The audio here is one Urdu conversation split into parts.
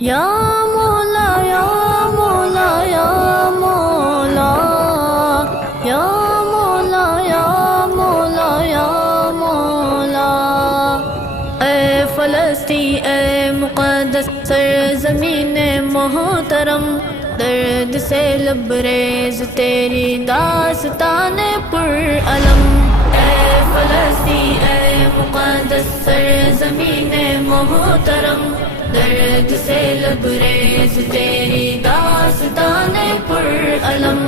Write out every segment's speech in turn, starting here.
یا مولا یا مولا یا مولا یا مولا یا مولا یا مولا، اے فلسطین اے مقدس سرزمین محترم، درد سے لبریز تیری داستان پرعلم، اے فلسطین اے مقدس سرزمین محترم، درد سے لبریز تیری داستان پرعلم،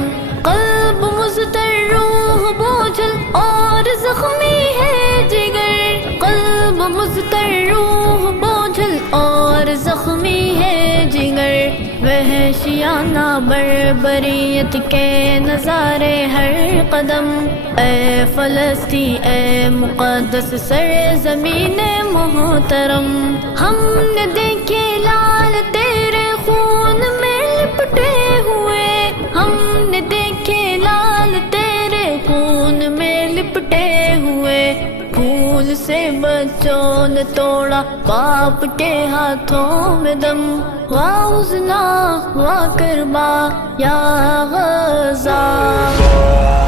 قلب مضطر روح بوجھل اور زخمی ہے جگر، قلب مضطر روح بوجھل اور زخمی ہے جگر، وحشیانہ بربریت کے نظارے ہر قدم، اے فلسطین اے مقدس سرزمین محترم، ہم نے دیکھے لال تیرے خون میں لپٹے ہوئے، ہم نے دیکھے لال تیرے خون میں لپٹے ہوئے، پھول سے بچوں نے توڑا باپ کے ہاتھوں میں دم، واہ حزنا واہ کربا یا غزہ،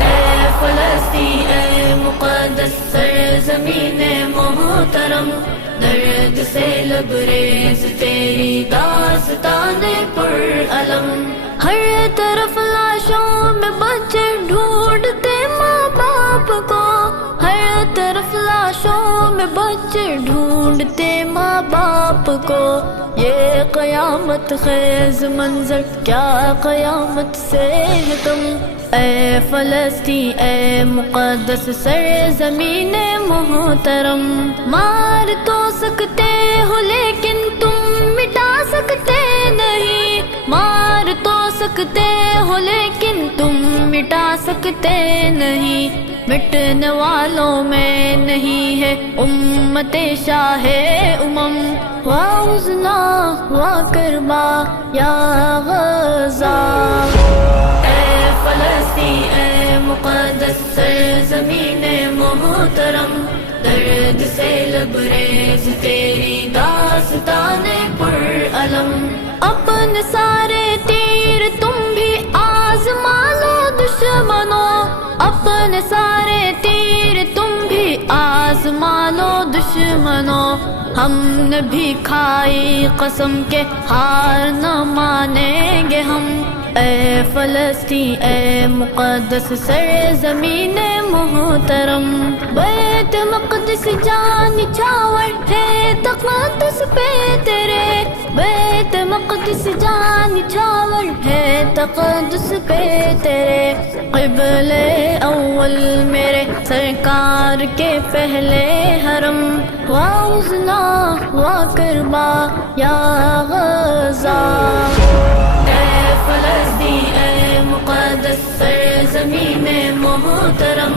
اے فلسطین اے مقدس سرزمین محترم، درد سے لبریز تیری داستان پرعلم، ہر طرف لاشوں میں بچے ڈھونڈتے ماں باپ کو، ہر طرف لاشوں میں بچے ڈھونڈتے ماں باپ کو، یہ قیامت خیز منظر کیا قیامت سے ہے تم، اے فلسطین اے مقدس سرزمین محترم، مار تو سکتے ہو لیکن تم مٹا سکتے نہیں، مار تو سکتے ہو لیکن تم مٹا سکتے نہیں، مٹنے والوں میں نہیں ہے امت شاہ امم، واہ حزنا واہ کربا یا غزہ، اے فلسطین اے مقدس سرزمین محترم، درد سے لبریز تیری داستان پرعلم، اپنے سارے تیر تم بھی آزما لو دشمنوں، اپنے سارے تیر تم بھی آزما لو دشمنوں، ہم نے بھی کھائی قسم کے ہار نہ مانیں گے ہم، اے فلسطین اے مقدس سرزمین محترم، بیت مقدس جان چھاور ہے تقدس پہ تیرے، بیت مقدس جان چھاور ہے تقدس پہ تیرے، قبلے اول میرے سرکار کے پہلے حرم، واہ حزنا واہ کربا یا غزہ، اے فلسطین اے مقدس سرزمین محترم،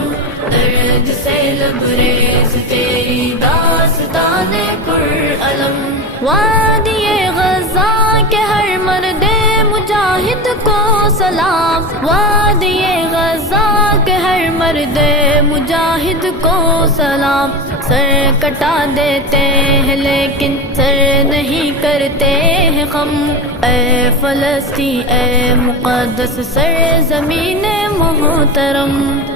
درد سے لبریز تیری داستان پرعلم، وادی غزہ کے ہر مرد مجاہد کو سلام، وادی غزہ کے ہر مرد مجاہد کو سلام، سر کٹا دیتے ہیں لیکن سر نہیں کرتے ہیں خم، اے فلسطین اے مقدس سرزمین محترم،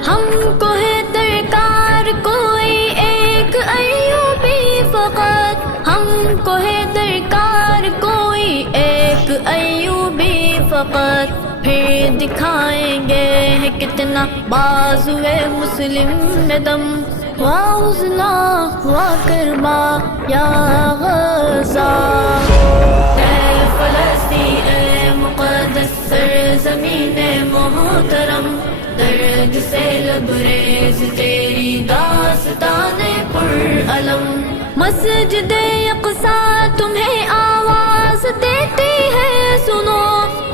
ہم کو ہے درکار کوئی ایک ایوبی فقط، ہم کو ہے درکار کوئی ایک ایوبی فقط، پھر دکھائیں گے کتنا بازوئے مسلم میں دم، واہ حزنا واہ کربا یا غزہ، اے فلسطین اے مقدس سرزمین محترم، درد سے لبریز تیری داستان پرعلم، مسجد اقصیٰ تمہیں آواز دیتی ہے سنو،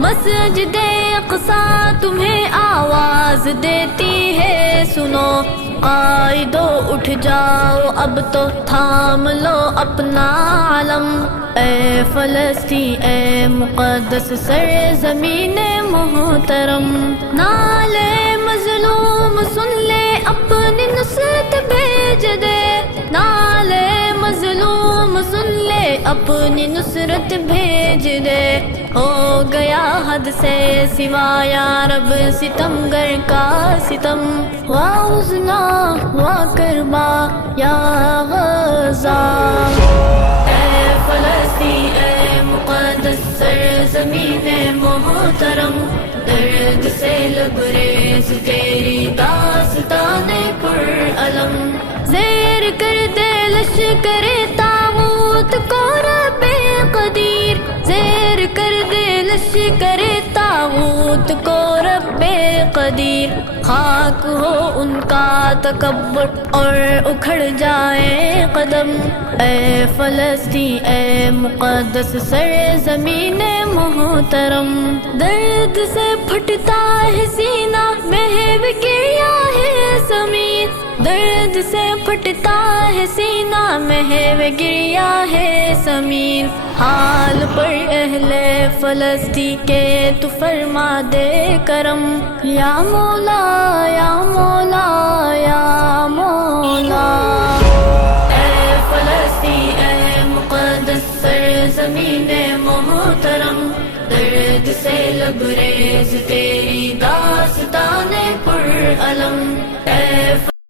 مسجد اقصیٰ تمہیں آواز دیتی ہے سنو، قائدو اٹھ جاؤ اب تو تھام لو اپنا علم، اے فلسطین اے مقدس سرزمین محترم، نالے مظلوم سن لے اپنی نصرت بھیج دے، نالے مظلوم سن لے اپنی نصرت بھیج دے، ہو گیا حد سے سوا یا رب ستمگر کا ستم، وا حزنا وا کربا یا غزہ، اے فلسطین اے مقدس سرزمین محترم، درد سے لبریز تیری داستان پر علم، زیر کر دے لشکر طاغوت کو رب قدیر، زیر کر دے لشکر طاغوت کو رب قدیر، خاک ہو ان کا تکبر اور اکھڑ جائے قدم، اے فلسطین اے مقدس سرزمین محترم، درد سے پھٹتا ہے سینہ محو گریا ہے زمین، درد سے پھٹتا ہے سینہ محو گریا ہے زمین، حال پر اہل فلسطین کے تو فرما دے کرم، یا مولا یا مولا یا مولا، اے فلسطین اے مقدس سرزمین محترم، درد سے لبریز تیری داستان پر علم، اے